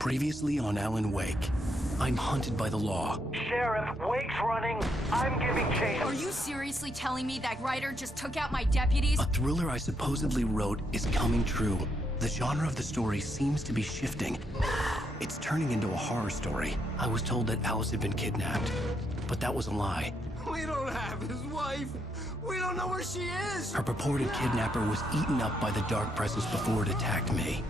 Previously on Alan Wake, I'm hunted by the law. Sheriff, Wake's running. I'm giving chase. Are you seriously telling me that writer just took out my deputies? A thriller I supposedly wrote is coming true. The genre of the story seems to be shifting. It's turning into a horror story. I was told that Alice had been kidnapped, but that was a lie. We don't have his wife. We don't know where she is. Her purported kidnapper was eaten up by the dark presence before it attacked me.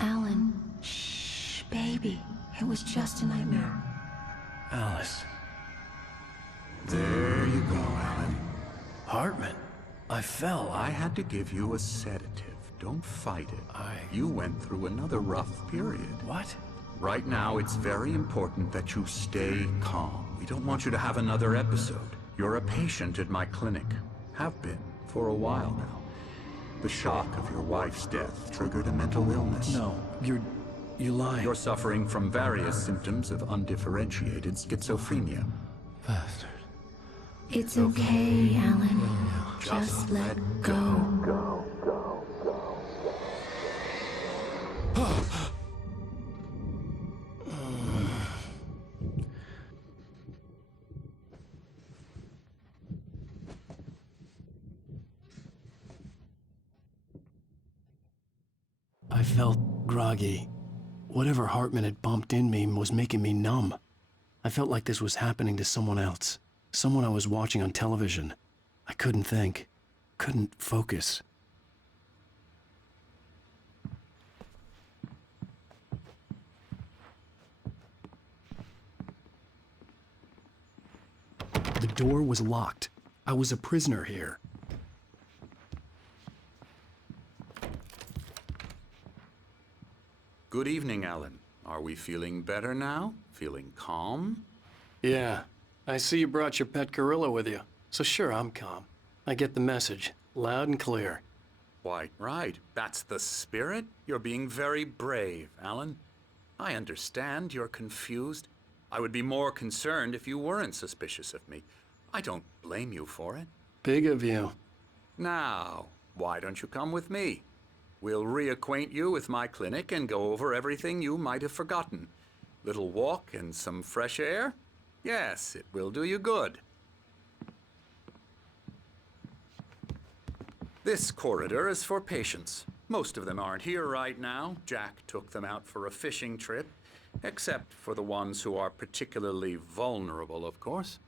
Alan, shh, baby. It was just a nightmare. Alice. There you go, Alan. Hartman. I fell. I had to give you a sedative. Don't fight it. You went through another rough period. What? Right now, it's very important that you stay calm. We don't want you to have another episode. You're a patient at my clinic. Have been for a while now. The shock of your wife's death triggered a mental illness. No, you lied. You're suffering from various symptoms of undifferentiated schizophrenia. Bastard. It's okay, Alan. Just let go. I felt groggy. Whatever Hartman had bumped in me was making me numb. I felt like this was happening to someone else. Someone I was watching on television. I couldn't think. Couldn't focus. The door was locked. I was a prisoner here. Good evening, Alan. Are we feeling better now? Feeling calm? Yeah. I see you brought your pet gorilla with you. So sure, I'm calm. I get the message. Loud and clear. Why, right. That's the spirit. You're being very brave, Alan. I understand you're confused. I would be more concerned if you weren't suspicious of me. I don't blame you for it. Big of you. Now, why don't you come with me? We'll reacquaint you with my clinic and go over everything you might have forgotten. Little walk and some fresh air? Yes, it will do you good. This corridor is for patients. Most of them aren't here right now. Jack took them out for a fishing trip, except for the ones who are particularly vulnerable, of course.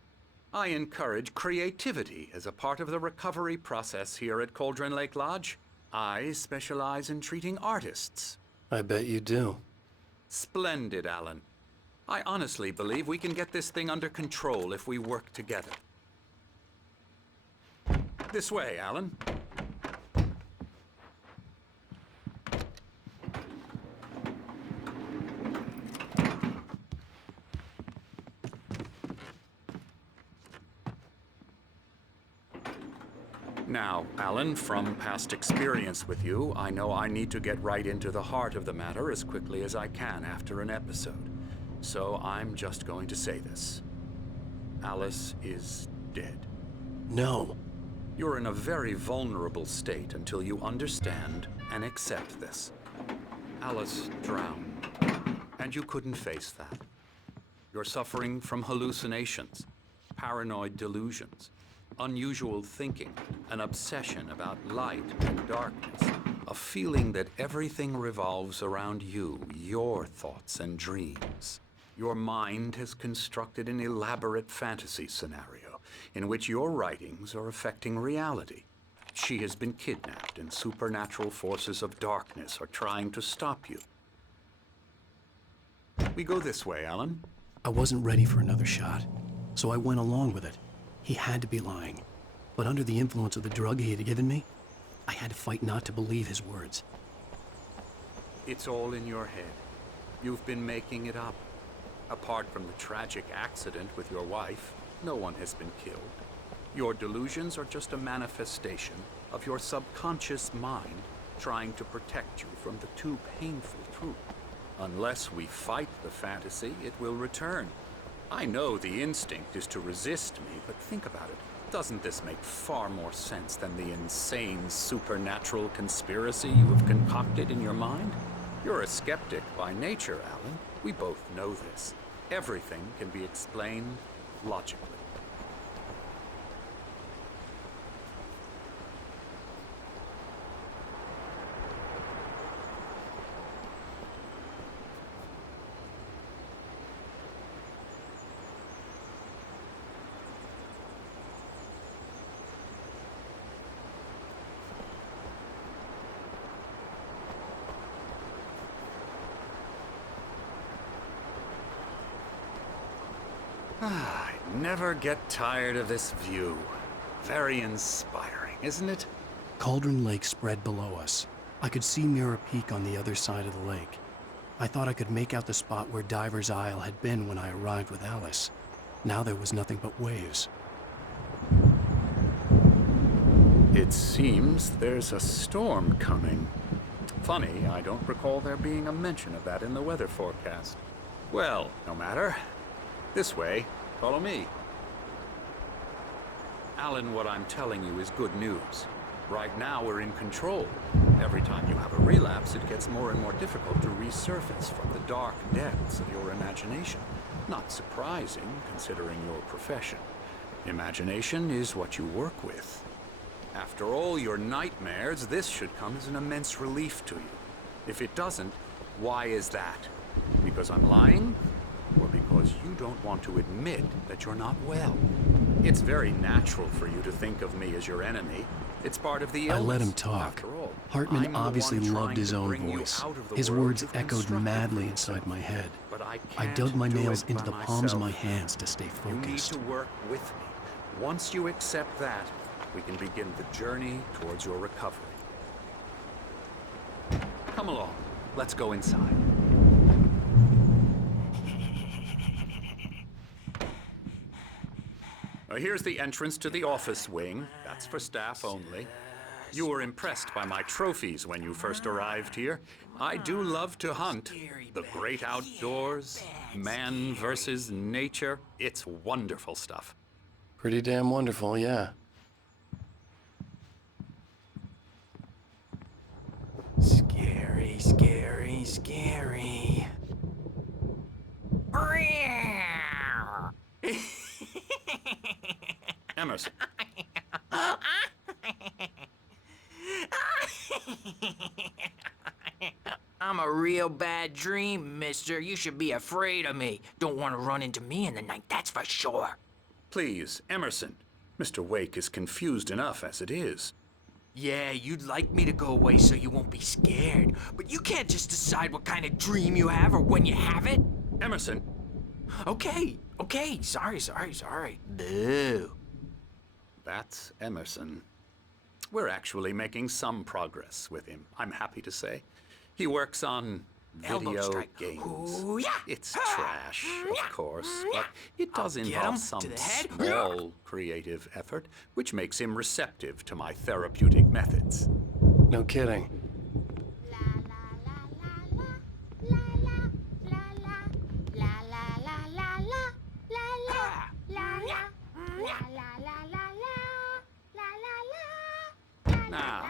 I encourage creativity as a part of the recovery process here at Cauldron Lake Lodge. I specialize in treating artists. I bet you do. Splendid, Alan. I honestly believe we can get this thing under control if we work together. This way, Alan. Now, Alan, from past experience with you, I know I need to get right into the heart of the matter as quickly as I can after an episode. So I'm just going to say this. Alice is dead. No. You're in a very vulnerable state until you understand and accept this. Alice drowned, and you couldn't face that. You're suffering from hallucinations, paranoid delusions, unusual thinking, an obsession about light and darkness, a feeling that everything revolves around you, your thoughts and dreams. Your mind has constructed an elaborate fantasy scenario in which your writings are affecting reality. She has been kidnapped and supernatural forces of darkness are trying to stop you. We go this way, Alan. I wasn't ready for another shot, so I went along with it. He had to be lying. But under the influence of the drug he had given me, I had to fight not to believe his words. It's all in your head. You've been making it up. Apart from the tragic accident with your wife, no one has been killed. Your delusions are just a manifestation of your subconscious mind trying to protect you from the too painful truth. Unless we fight the fantasy, it will return. I know the instinct is to resist me, but think about it. Doesn't this make far more sense than the insane supernatural conspiracy you have concocted in your mind? You're a skeptic by nature, Alan. We both know this. Everything can be explained logically. I never get tired of this view. Very inspiring, isn't it? Cauldron Lake spread below us. I could see Mirror Peak on the other side of the lake. I thought I could make out the spot where Diver's Isle had been when I arrived with Alice. Now there was nothing but waves. It seems there's a storm coming. Funny, I don't recall there being a mention of that in the weather forecast. Well, no matter. This way. Follow me. Alan, what I'm telling you is good news. Right now, we're in control. Every time you have a relapse, it gets more and more difficult to resurface from the dark depths of your imagination. Not surprising, considering your profession. Imagination is what you work with. After all your nightmares, this should come as an immense relief to you. If it doesn't, why is that? Because I'm lying? Or because you don't want to admit that you're not well? It's very natural for you to think of me as your enemy. It's part of the illness. I let him talk. After all, Hartman I'm the obviously one loved trying his to own bring you voice. out of the His world words you've echoed constructed madly for inside yourself. my head. But I I can't dug my do nails it into by the palms of my myself. hands to stay You need focused. to work with me. Once you accept that, we can begin the journey towards your recovery. Come along. Let's go inside. Here's the entrance to the office wing. That's for staff only. You were impressed by my trophies when you first arrived here. I do love to hunt. The great outdoors, man versus nature. It's wonderful stuff. Pretty damn wonderful, yeah. Scary, scary, scary. Emerson, I'm a real bad dream, mister. You should be afraid of me. Don't want to run into me in the night, that's for sure. please, Emerson. Mr. Wake is confused enough as it is. Yeah, you'd like me to go away so you won't be scared. But you can't just decide what kind of dream you have or when you have it. Emerson, Okay. Sorry. Boo. that's Emerson. We're actually making some progress with him, I'm happy to say. He works on Elbow video strike. games. Ooh, yeah. It's trash, of course, but it does I'll get involve him some to the head. small creative effort, which makes him receptive to my therapeutic methods. No kidding. Now,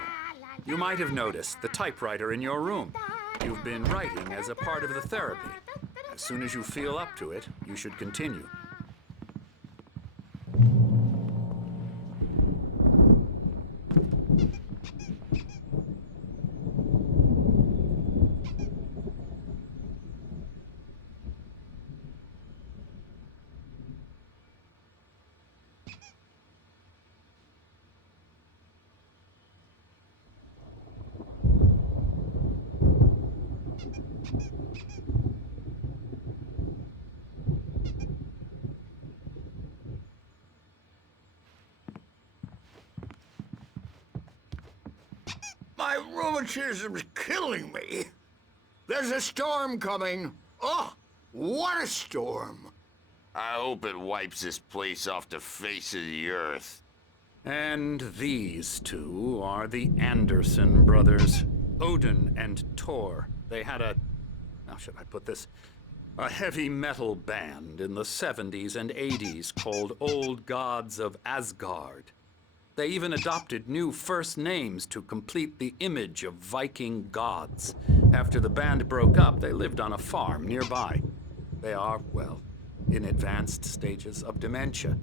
you might have noticed the typewriter in your room. You've been writing as a part of the therapy. As soon as you feel up to it, you should continue. My rheumatism's killing me. There's a storm coming. Oh, what a storm. I hope it wipes this place off the face of the earth. And these two are the Anderson brothers, Odin and Tor. They had a, how should I put this? A heavy metal band in the 70s and 80s called Old Gods of Asgard. They even adopted new first names to complete the image of Viking gods. After the band broke up, they lived on a farm nearby. They are, well, in advanced stages of dementia.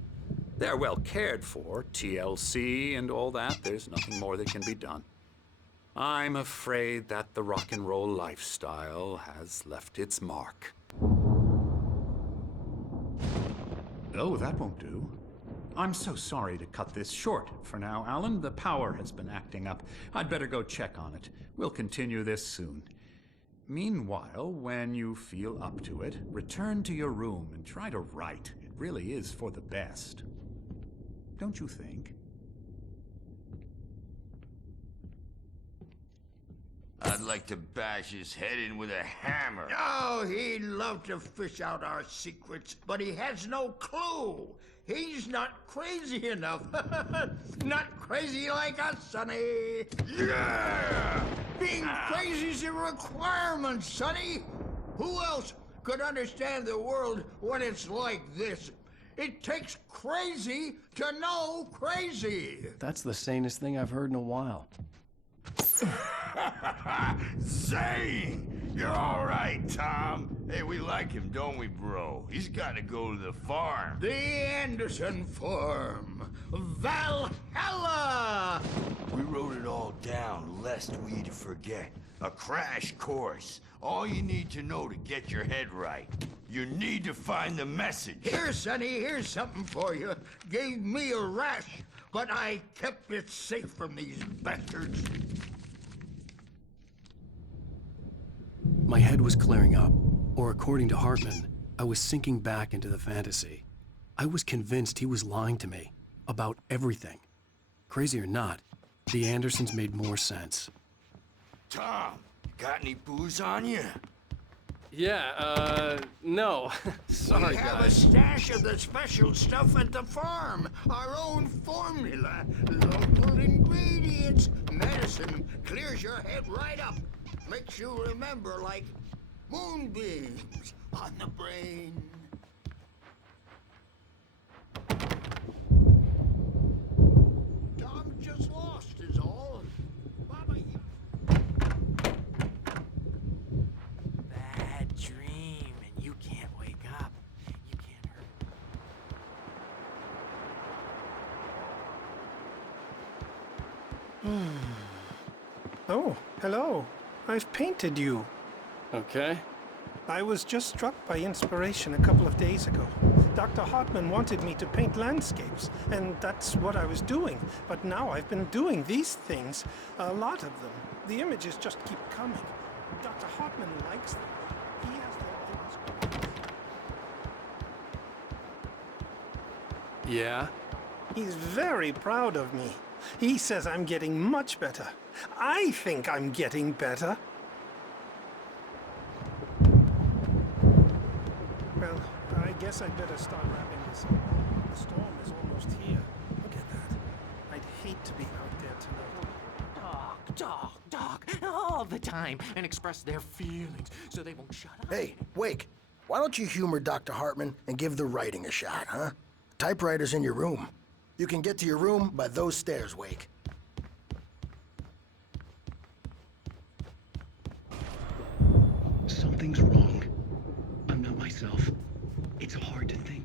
They're well cared for, TLC and all that. There's nothing more that can be done. I'm afraid that the rock and roll lifestyle has left its mark. Oh, that won't do. I'm so sorry to cut this short for now, Alan. The power has been acting up. I'd better go check on it. We'll continue this soon. Meanwhile, when you feel up to it, return to your room and try to write. It really is for the best. Don't you think? I'd like to bash his head in with a hammer. Oh, he'd love to fish out our secrets, but he has no clue. He's not crazy enough. Not crazy like us, Sonny. Yeah! Being crazy's a requirement, Sonny. Who else could understand the world when it's like this? It takes crazy to know crazy. That's the sanest thing I've heard in a while. Zane! You're all right, Tom. Hey, we like him, don't we, bro? He's got to go to the farm. The Anderson Farm. Valhalla! We wrote it all down, lest we forget. A crash course. All you need to know to get your head right. You need to find the message. Here, Sonny, here's something for you. Gave me a rash, but I kept it safe from these bastards. My head was clearing up, or according to Hartman, I was sinking back into the fantasy. I was convinced he was lying to me about everything. Crazy or not, the Andersons made more sense. Tom, got any booze on you? Yeah, no. Sorry, We have a stash of the special stuff at the farm. Our own formula. Local ingredients. Medicine clears your head right up. Makes you remember like moonbeams on the brain. Tom just lost is all. Baba, Bad dream, and you can't wake up. You can't hurt. Oh, hello. I've painted you. Okay. I was just struck by inspiration a couple of days ago. Dr. Hartman wanted me to paint landscapes, and that's what I was doing. But now I've been doing these things, a lot of them. The images just keep coming. Dr. Hartman likes them. He has them in his... Yeah? He's very proud of me. He says I'm getting much better. I think I'm getting better. Well, I guess I'd better start wrapping this up. The storm is almost here. Look at that. I'd hate to be out there tonight. Talk all the time and express their feelings so they won't shut up. Hey, Wake, why don't you humor Dr. Hartman and give the writing a shot, huh? Typewriter's in your room. You can get to your room by those stairs, Wake. Something's wrong. I'm not myself. It's hard to think.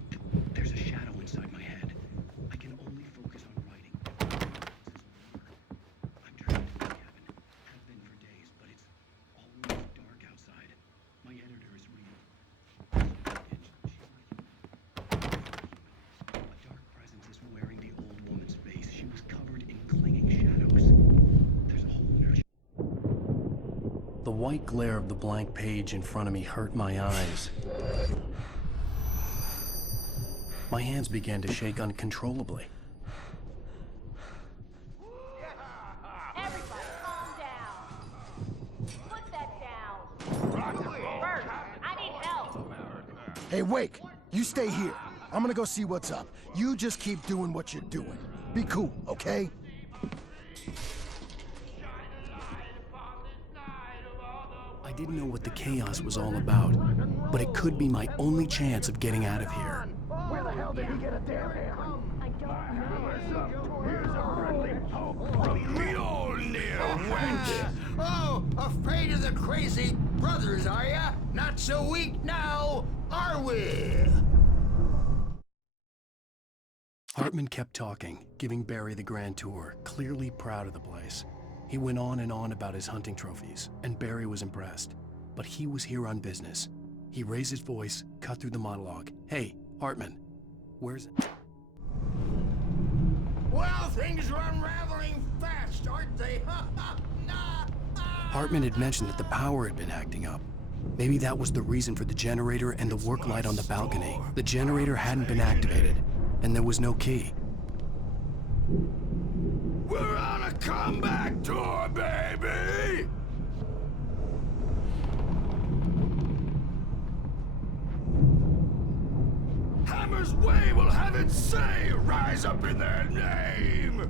There's a shadow inside my head. I can only focus on writing. I'm trapped in the cabin. Have been for days, but it's always dark outside. My editor is real. A dark presence is wearing the old woman's face. She was covered in clinging shadows. There's a hole in her. The white glare of the blank page in front of me hurt my eyes. My hands began to shake uncontrollably. Everybody calm down. Put that down. First, I need help. Hey, Wake, you stay here. I'm gonna go see what's up. You just keep doing what you're doing. Be cool, okay? I I didn't know what the chaos was all about, but it could be my only chance of getting out of here. Where the hell did he get a damn hammer? I don't know. Oh, afraid of the crazy brothers, are ya? Not so weak now, are we? Hartman kept talking, giving Barry the grand tour, clearly proud of the place. He went on and on about his hunting trophies, and Barry was impressed. But he was here on business. He raised his voice, cut through the monologue. Hey, Hartman, where's... Well, things are unraveling fast, aren't they? Hartman had mentioned that the power had been acting up. Maybe that was the reason for the generator and the work light on the balcony. The generator hadn't been activated, and there was no key. We're on a comeback tour, baby! Hammer's Way will have its say rise up in their name!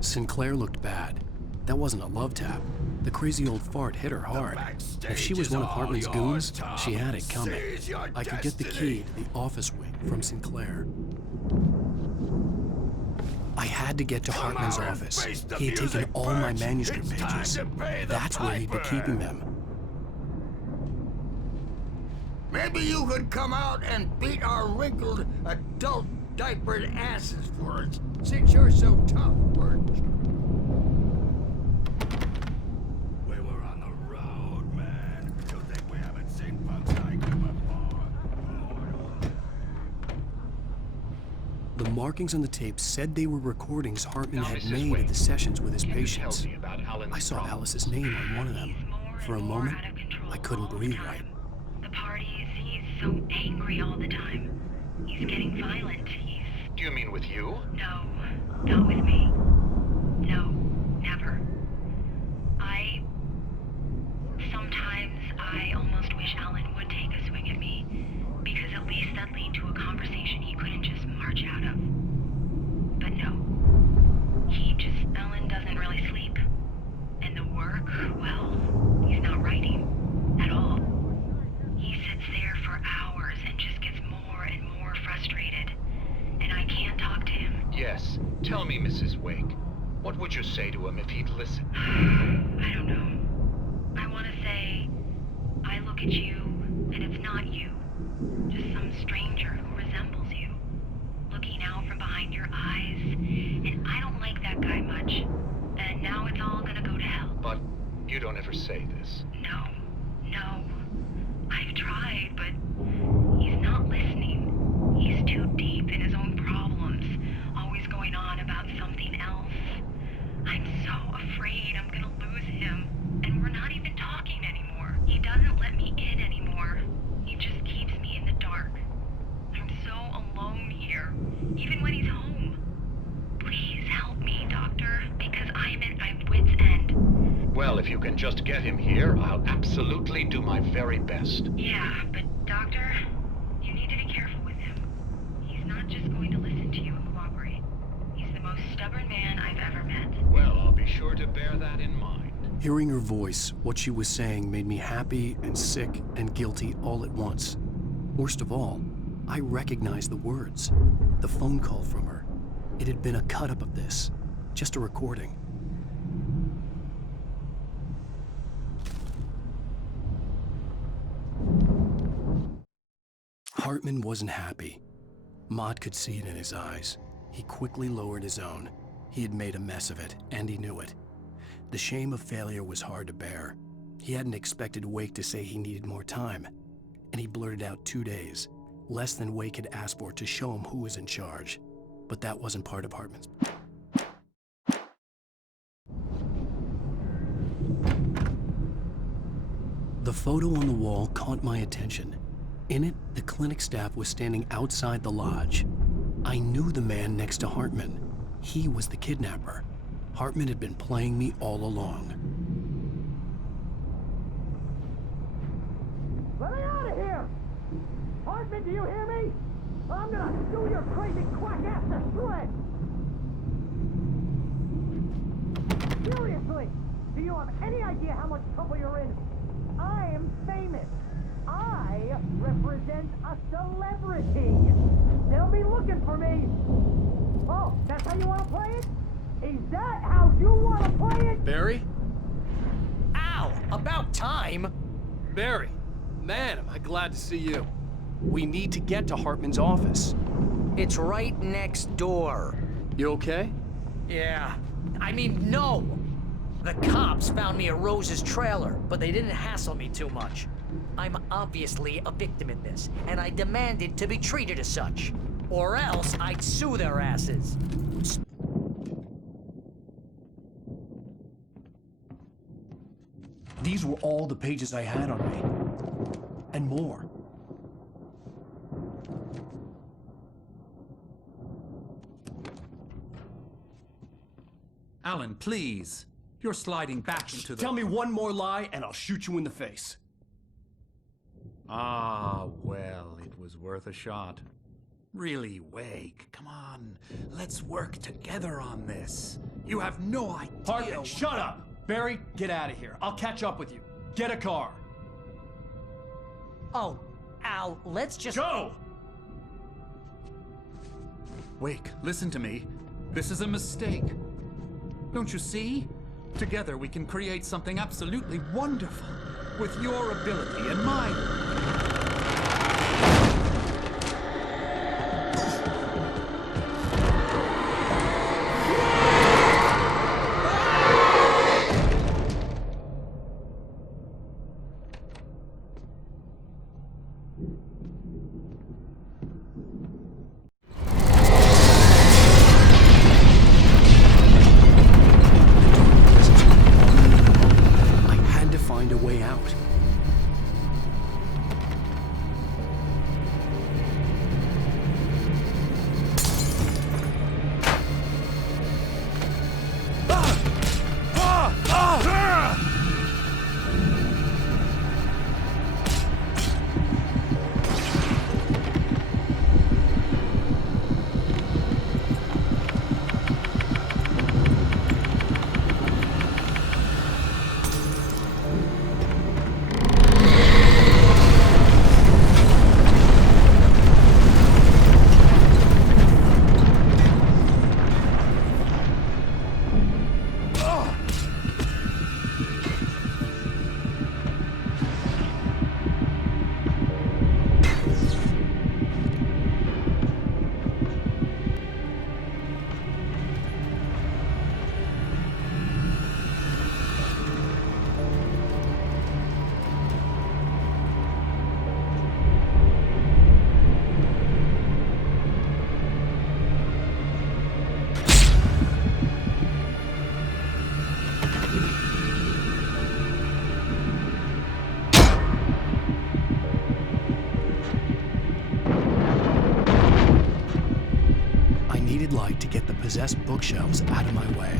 Sinclair looked bad. That wasn't a love tap. The crazy old fart hit her hard. If she was one of Hartman's goons, she had it coming. I could get the key to the office wing from Sinclair. I had to get to Hartman's office. He had taken all my manuscript pages. That's where he'd be keeping them. Maybe you could come out and beat our wrinkled adult diapered asses for us, since you're so tough, weren't you? We were on the road, man. You think we haven't seen folks like you before? The markings on the tape said they were recordings Hartman had made at the sessions with his patients. I saw Alice's name on one of them. For a moment, I couldn't breathe right. The parties, he's so angry all the time. He's getting violent. Do you mean with you? No, not with me. No, never. Sometimes I almost wish Alan would take a swing at me, because at least that'd lead to a conversation he couldn't just march out of. But no. Alan doesn't really sleep. And the work, well, he's not writing at all. He sits there for hours and just gets more and more frustrated. And I can't talk to him. Yes. Tell me, Mrs. Wake. What would you say to him if he'd listen? I don't know. I want to say, I look at you, and it's not you. Just some stranger who resembles you. Looking out from behind your eyes. And I don't like that guy much. And now it's all gonna go to hell. But you don't ever say this. No. I've tried, but he's not listening. He's too deep in his own problems, always going on about something else. I'm so afraid I'm gonna lose him, and we're not even talking anymore. He doesn't let me in anymore. He just keeps me in the dark. I'm so alone here, even when he's home. Please help me, Doctor, because I'm at my wit's end. Well, if you can just get him here, I'll absolutely do my very best. Yeah, but Doctor, you need to be careful with him. He's not just going to listen to you and cooperate. He's the most stubborn man I've ever met. Well, I'll be sure to bear that in mind. Hearing her voice, what she was saying made me happy and sick and guilty all at once. Worst of all, I recognized the words. The phone call from her. It had been a cut-up of this. Just a recording. Hartman wasn't happy. Maude could see it in his eyes. He quickly lowered his own. He had made a mess of it, and he knew it. The shame of failure was hard to bear. He hadn't expected Wake to say he needed more time, and he blurted out 2 days, less than Wake had asked for to show him who was in charge. But that wasn't part of Hartman's. The photo on the wall caught my attention. In it, the clinic staff was standing outside the lodge. I knew the man next to Hartman. He was the kidnapper. Hartman had been playing me all along. Hartman, do you hear me? I'm gonna chew your crazy quack ass to shreds! Seriously, do you have any idea how much trouble you're in? I am famous. I represent a celebrity. They'll be looking for me. Oh, that's how you want to play it? Is that how you want to play it? Barry? Ow! About time! Barry! Man, am I glad to see you. We need to get to Hartman's office. It's right next door. You okay? Yeah. I mean, no! The cops found me at Rose's trailer, but they didn't hassle me too much. I'm obviously a victim in this, and I demanded to be treated as such. Or else I'd sue their asses. These were all the pages I had on me. And more. Alan, please. You're sliding back into the... Tell me one more lie and I'll shoot you in the face. Ah, well, it was worth a shot. Really, Wake, come on. Let's work together on this. You have no idea... Hartman, shut up! Barry, get out of here. I'll catch up with you. Get a car. Oh, Al, let's just... Go! Wake, listen to me. This is a mistake. Don't you see? Together we can create something absolutely wonderful. With your ability and mine. Light to get the possessed bookshelves out of my way.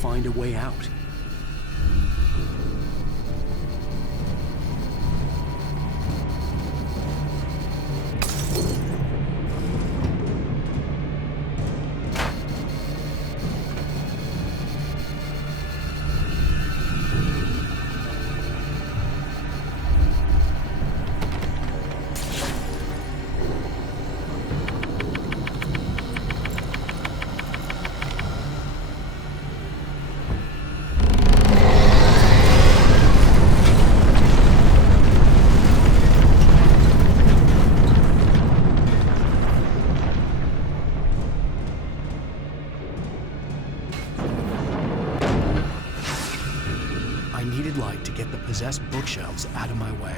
Find a way out. I needed light to get the possessed bookshelves out of my way.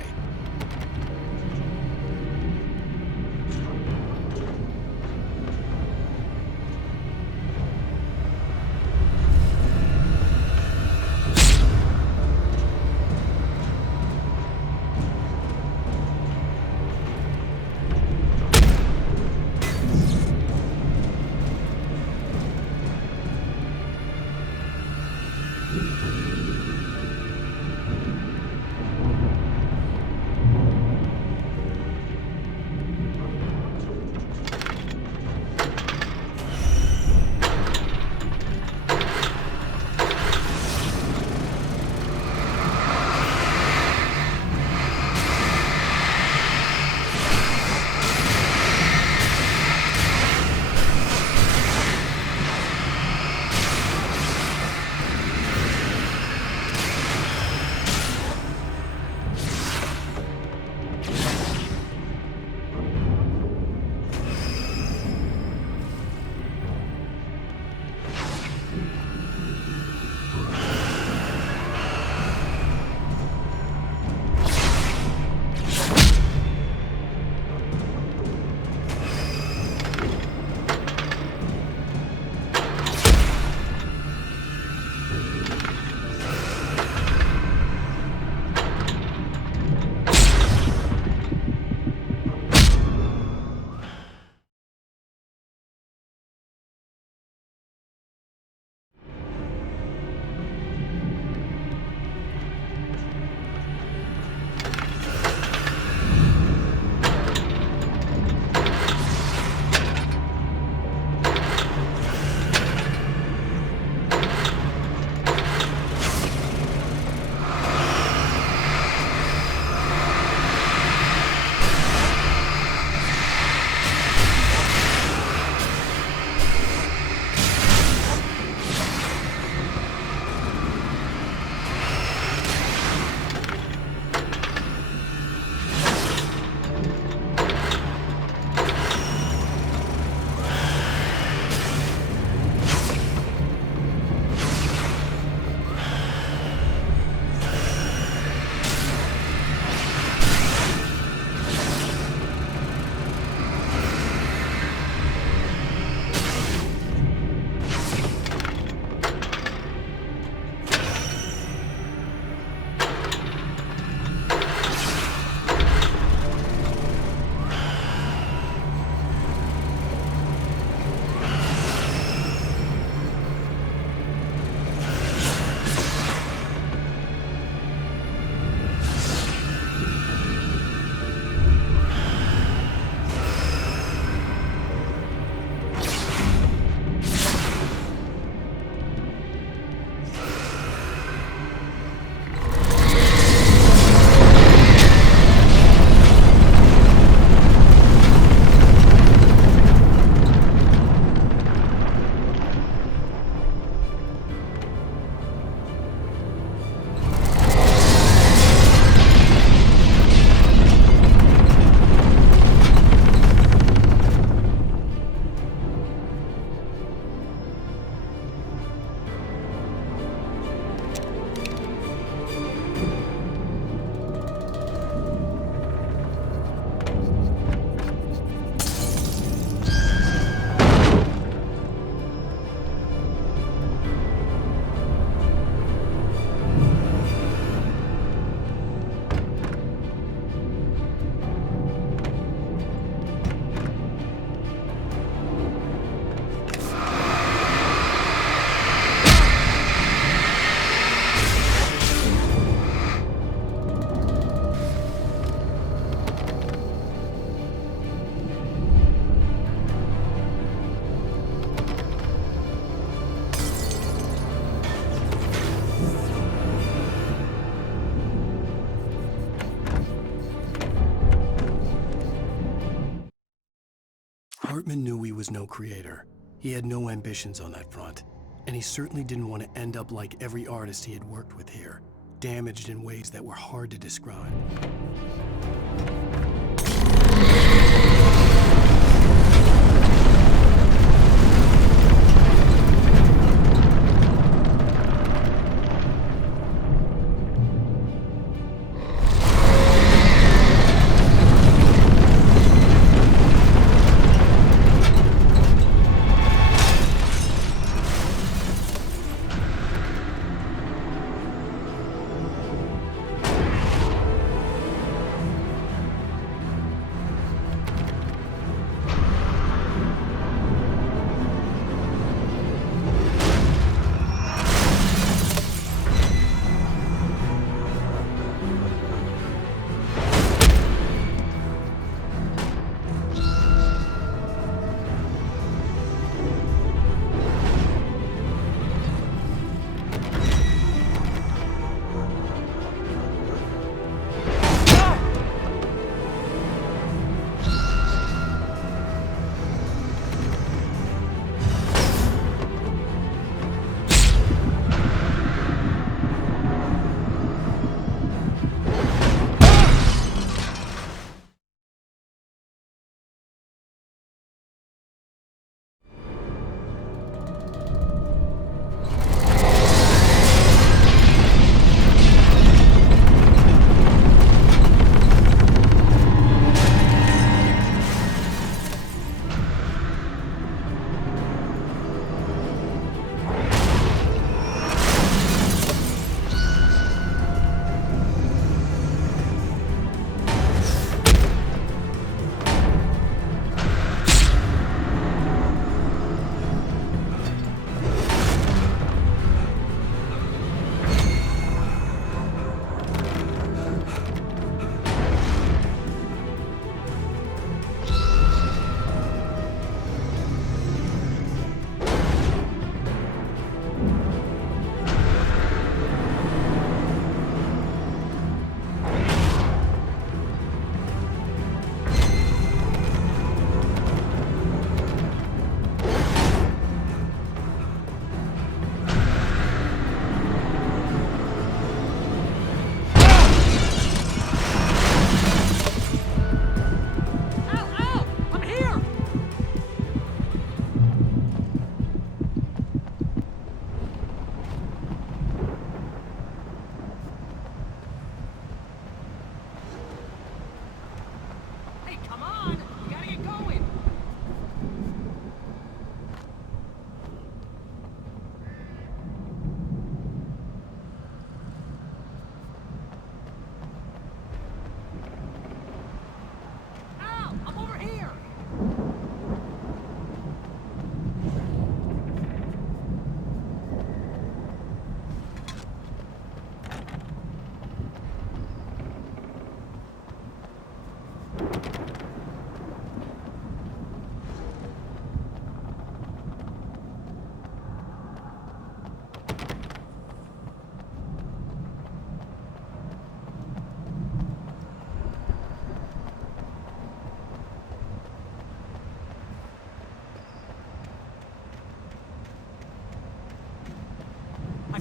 no creator. He had no ambitions on that front. And he certainly didn't want to end up like every artist he had worked with here, damaged in ways that were hard to describe.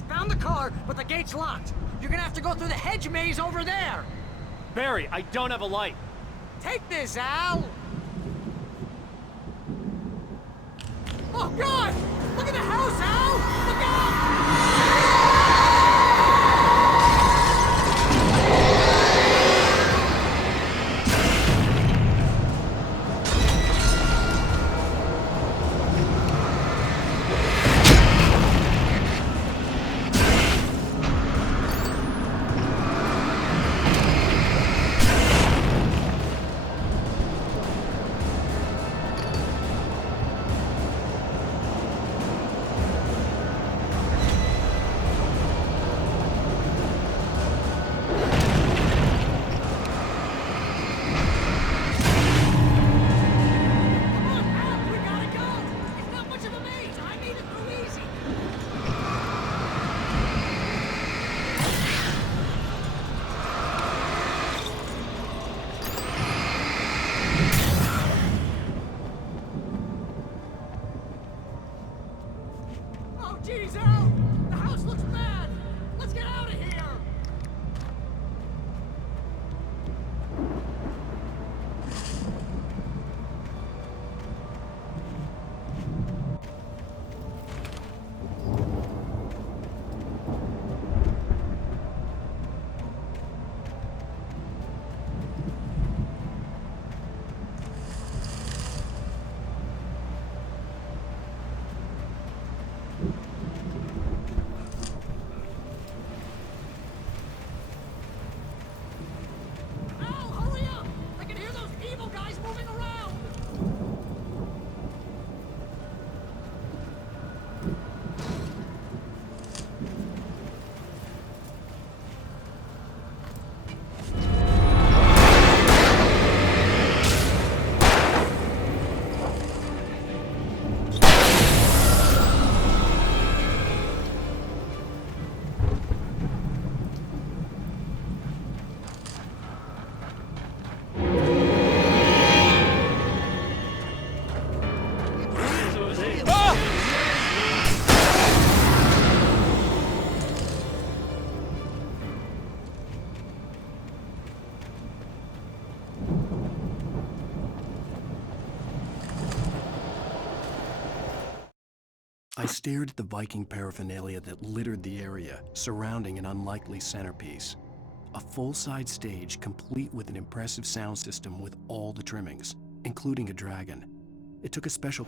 Found the car, but the gate's locked. You're gonna have to go through the hedge maze over there. Barry, I don't have a light. Take this, Al! Oh, God! Look at the house, Al! Look out! Geez, Al! The house looks bad! Let's get out of here! I stared at the Viking paraphernalia that littered the area, surrounding an unlikely centerpiece. A full-size stage complete with an impressive sound system with all the trimmings, including a dragon. It took a special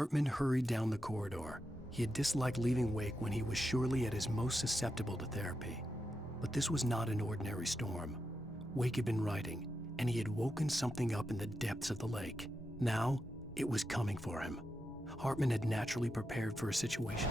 Hartman hurried down the corridor. He had disliked leaving Wake when he was surely at his most susceptible to therapy. But this was not an ordinary storm. Wake had been writing, and he had woken something up in the depths of the lake. Now, it was coming for him. Hartman had naturally prepared for a situation.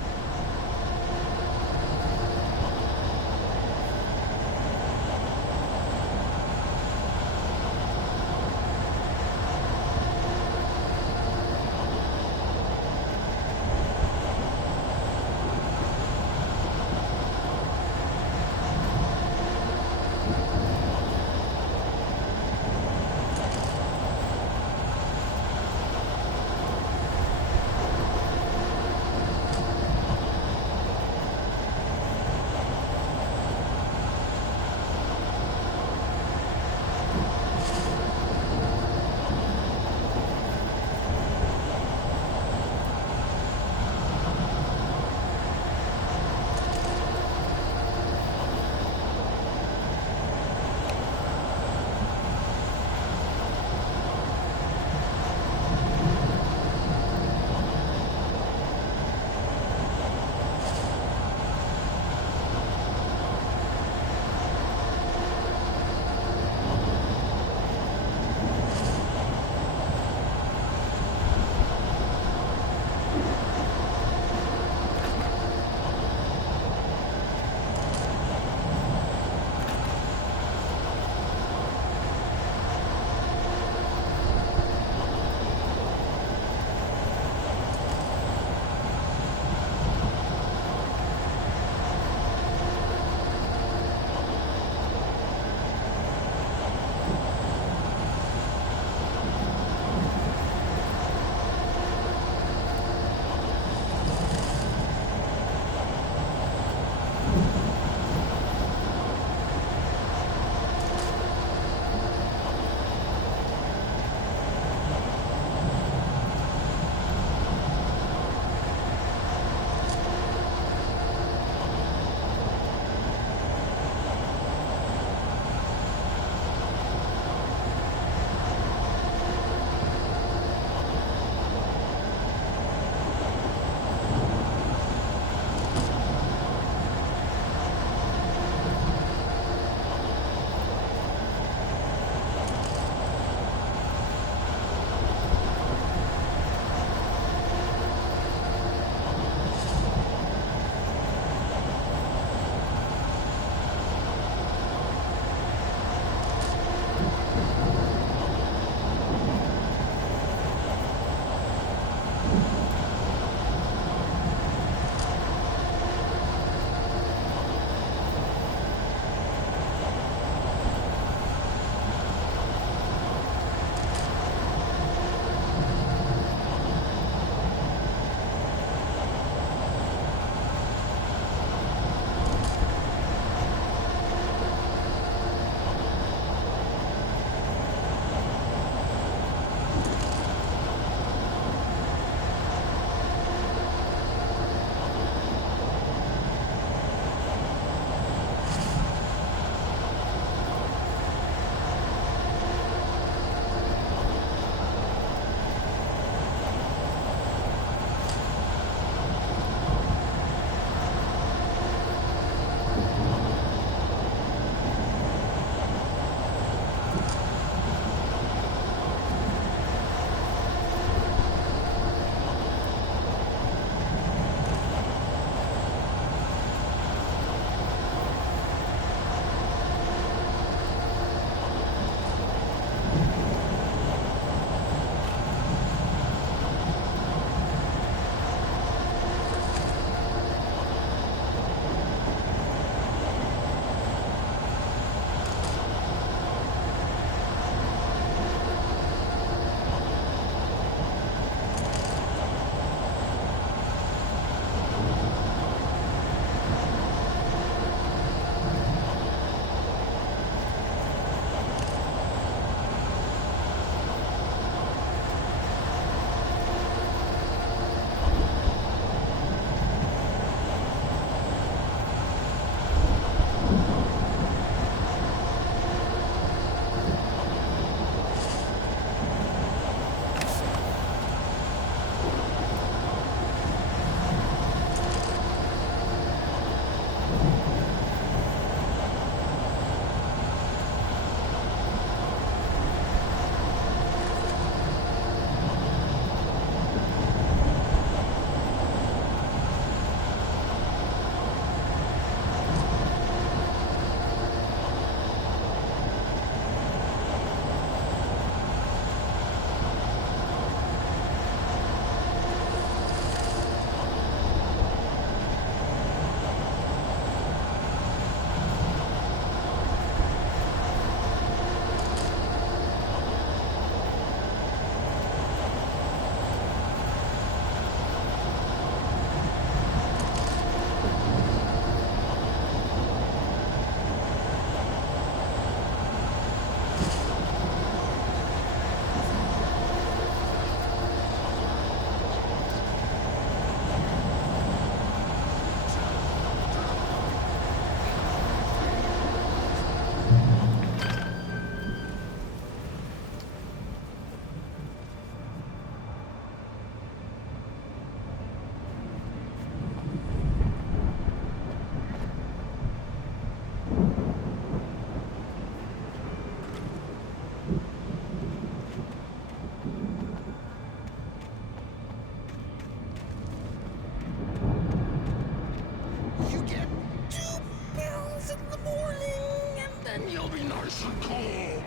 I'll be nice and calm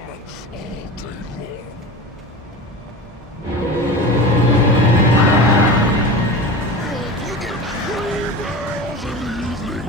all day long. You get 3 barrels in the evening.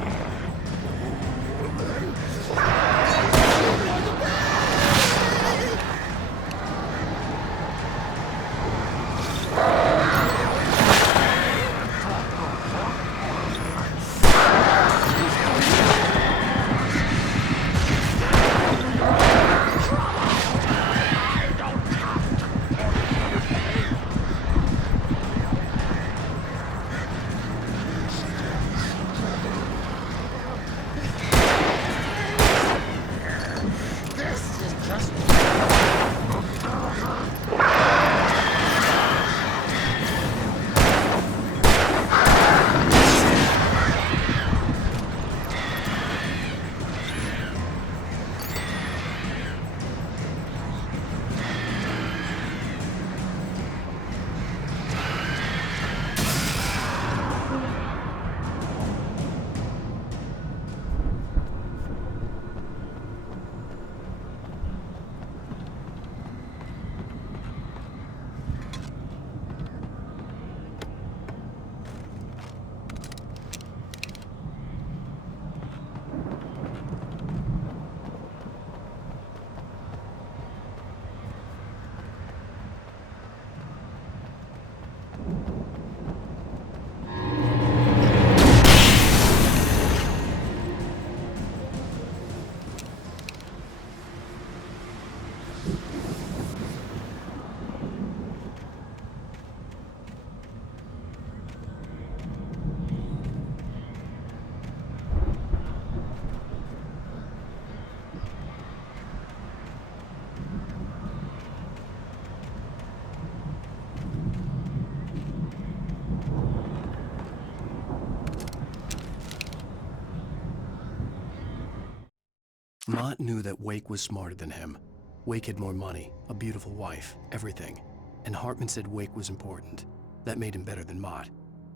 Mott knew that Wake was smarter than him. Wake had more money, a beautiful wife, everything. And Hartman said Wake was important. That made him better than Mott.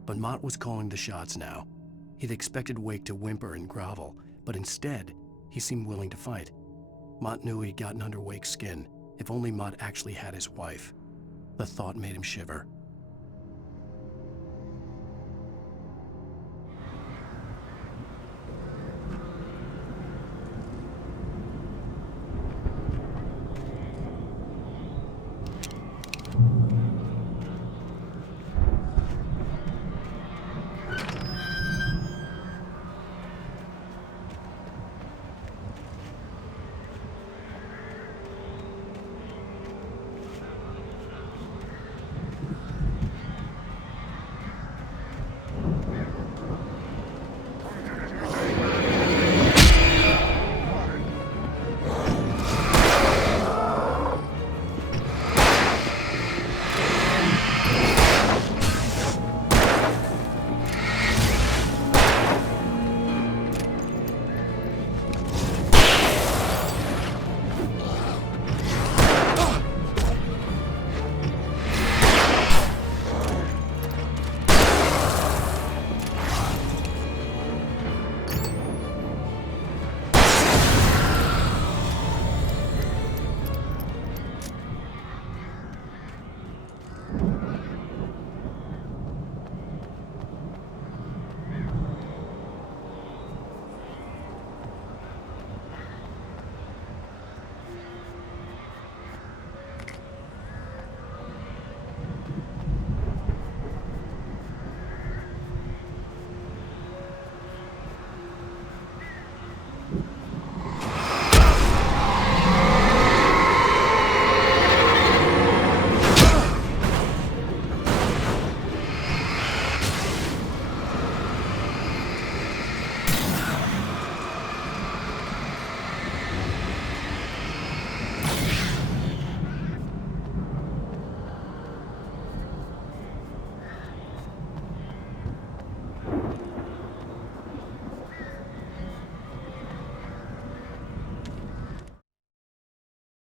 But Mott was calling the shots now. He'd expected Wake to whimper and grovel, but instead, he seemed willing to fight. Mott knew he'd gotten under Wake's skin. If only Mott actually had his wife. The thought made him shiver.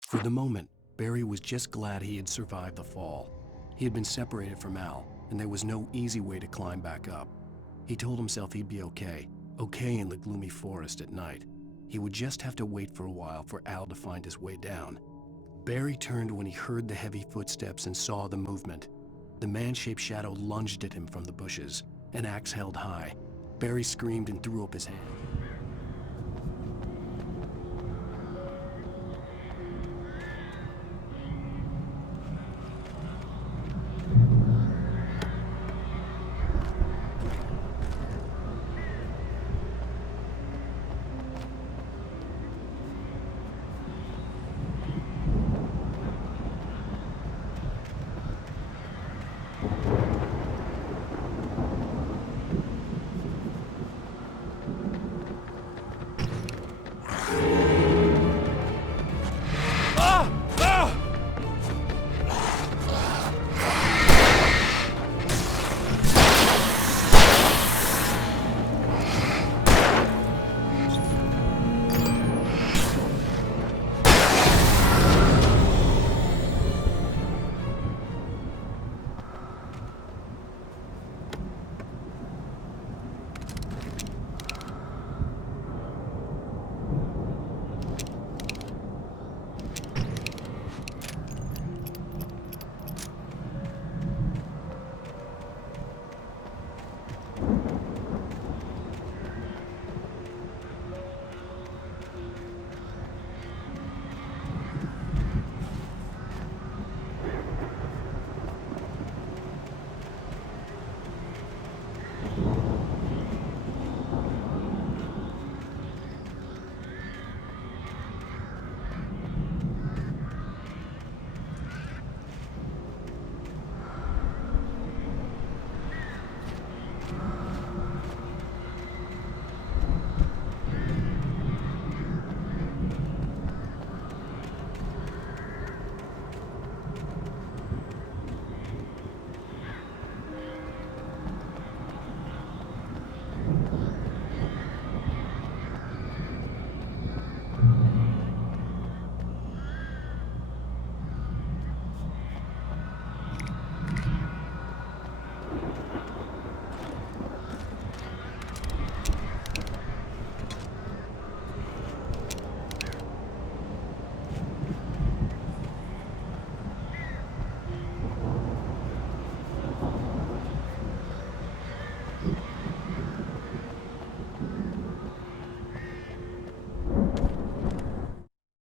For the moment, Barry was just glad he had survived the fall. He had been separated from Al, and there was no easy way to climb back up. He told himself he'd be okay in the gloomy forest at night. He would just have to wait for a while for Al to find his way down. Barry turned when he heard the heavy footsteps and saw the movement. The man-shaped shadow lunged at him from the bushes, an axe held high. Barry screamed and threw up his hand.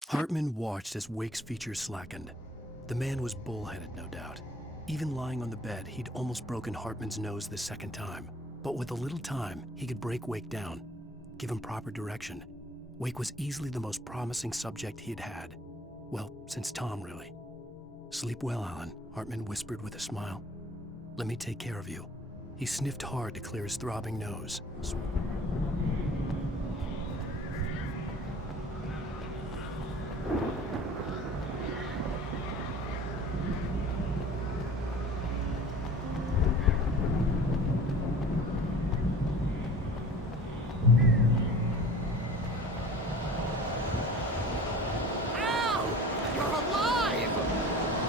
Hartman watched as Wake's features slackened. The man was bullheaded, no doubt. Even lying on the bed, he'd almost broken Hartman's nose the second time. But with a little time, he could break Wake down, give him proper direction. Wake was easily the most promising subject he had had. Well, since Tom, really. "Sleep well, Alan," Hartman whispered with a smile. "Let me take care of you." He sniffed hard to clear his throbbing nose.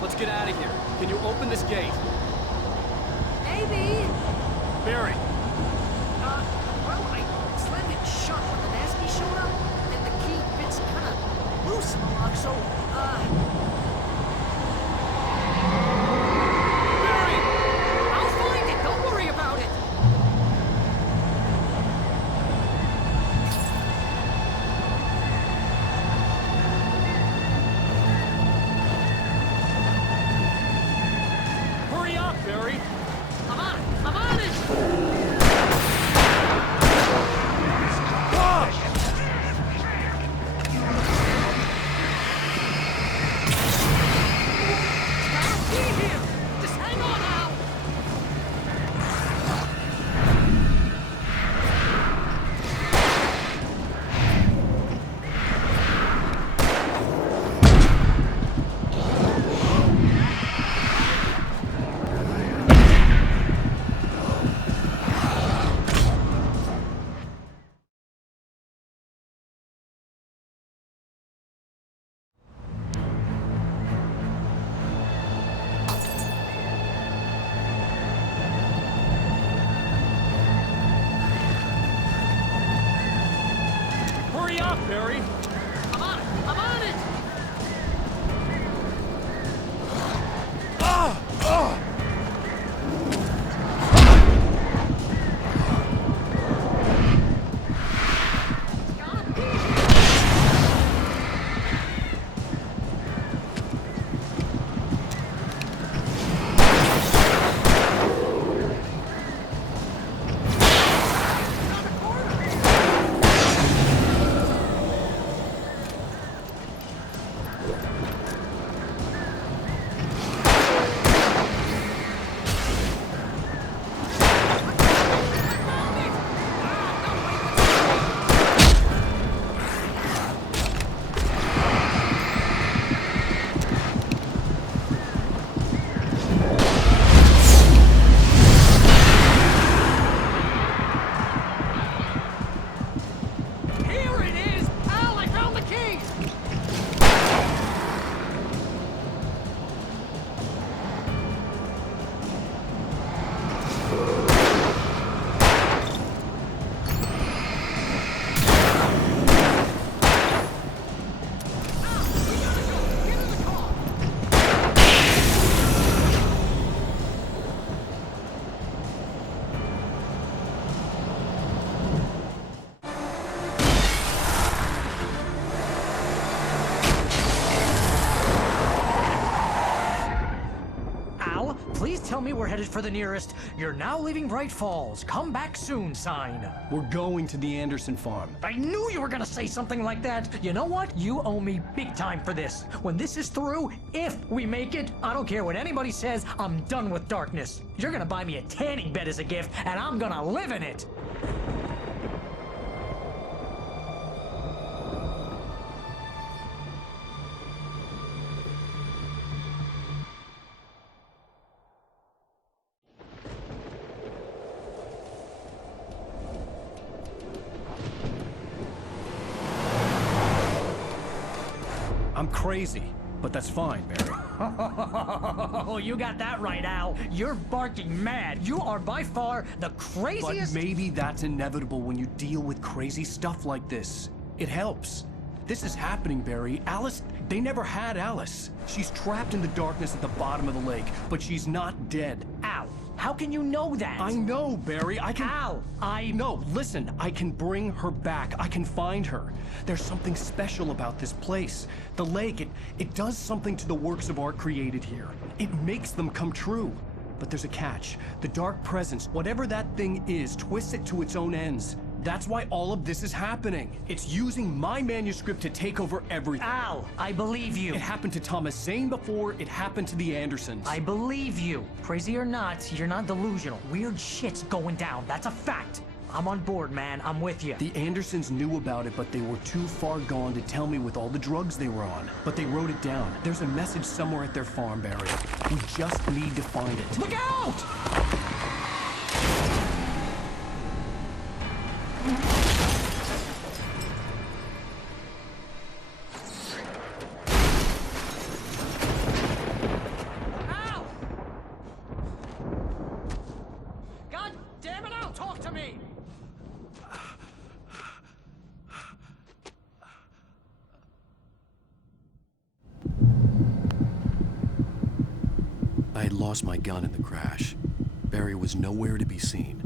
Let's get out of here. Can you open this gate? Maybe. Barry! Well, I slammed it shut when the nasty showed up, and the key fits kind of loose in the lock, so, Barry! I'll find it. Don't worry about it. Hurry up, Barry! I'm on it. tell me we're headed for the nearest "You're now leaving Bright Falls. Come back soon" sign. We're going to the Anderson farm. I knew you were gonna say something like that. You know what? You owe me big time for this. When this is through, if we make it, I don't care what anybody says, I'm done with darkness. You're gonna buy me a tanning bed as a gift, and I'm gonna live in it. I'm crazy, but that's fine, Barry. Oh, you got that right, Al. You're barking mad. You are by far the craziest. But maybe that's inevitable when you deal with crazy stuff like this. It helps. This is happening, Barry. Alice, they never had Alice. She's trapped in the darkness at the bottom of the lake, but she's not dead. Al, how can you know that? I know, Barry. I can... Al, No, listen. I can bring her back. I can find her. There's something special about this place. The lake, it does something to the works of art created here. It makes them come true. But there's a catch. The dark presence, whatever that thing is, twists it to its own ends. That's why all of this is happening. It's using my manuscript to take over everything. Al, I believe you. It happened to Thomas Zane before, it happened to the Andersons. I believe you. Crazy or not, you're not delusional. Weird shit's going down. That's a fact. I'm on board, man. I'm with you. The Andersons knew about it, but they were too far gone to tell me with all the drugs they were on. But they wrote it down. There's a message somewhere at their farm, Barry. We just need to find it. Look out! Al! God damn it, Al! Talk to me! I had lost my gun in the crash. Barry was nowhere to be seen.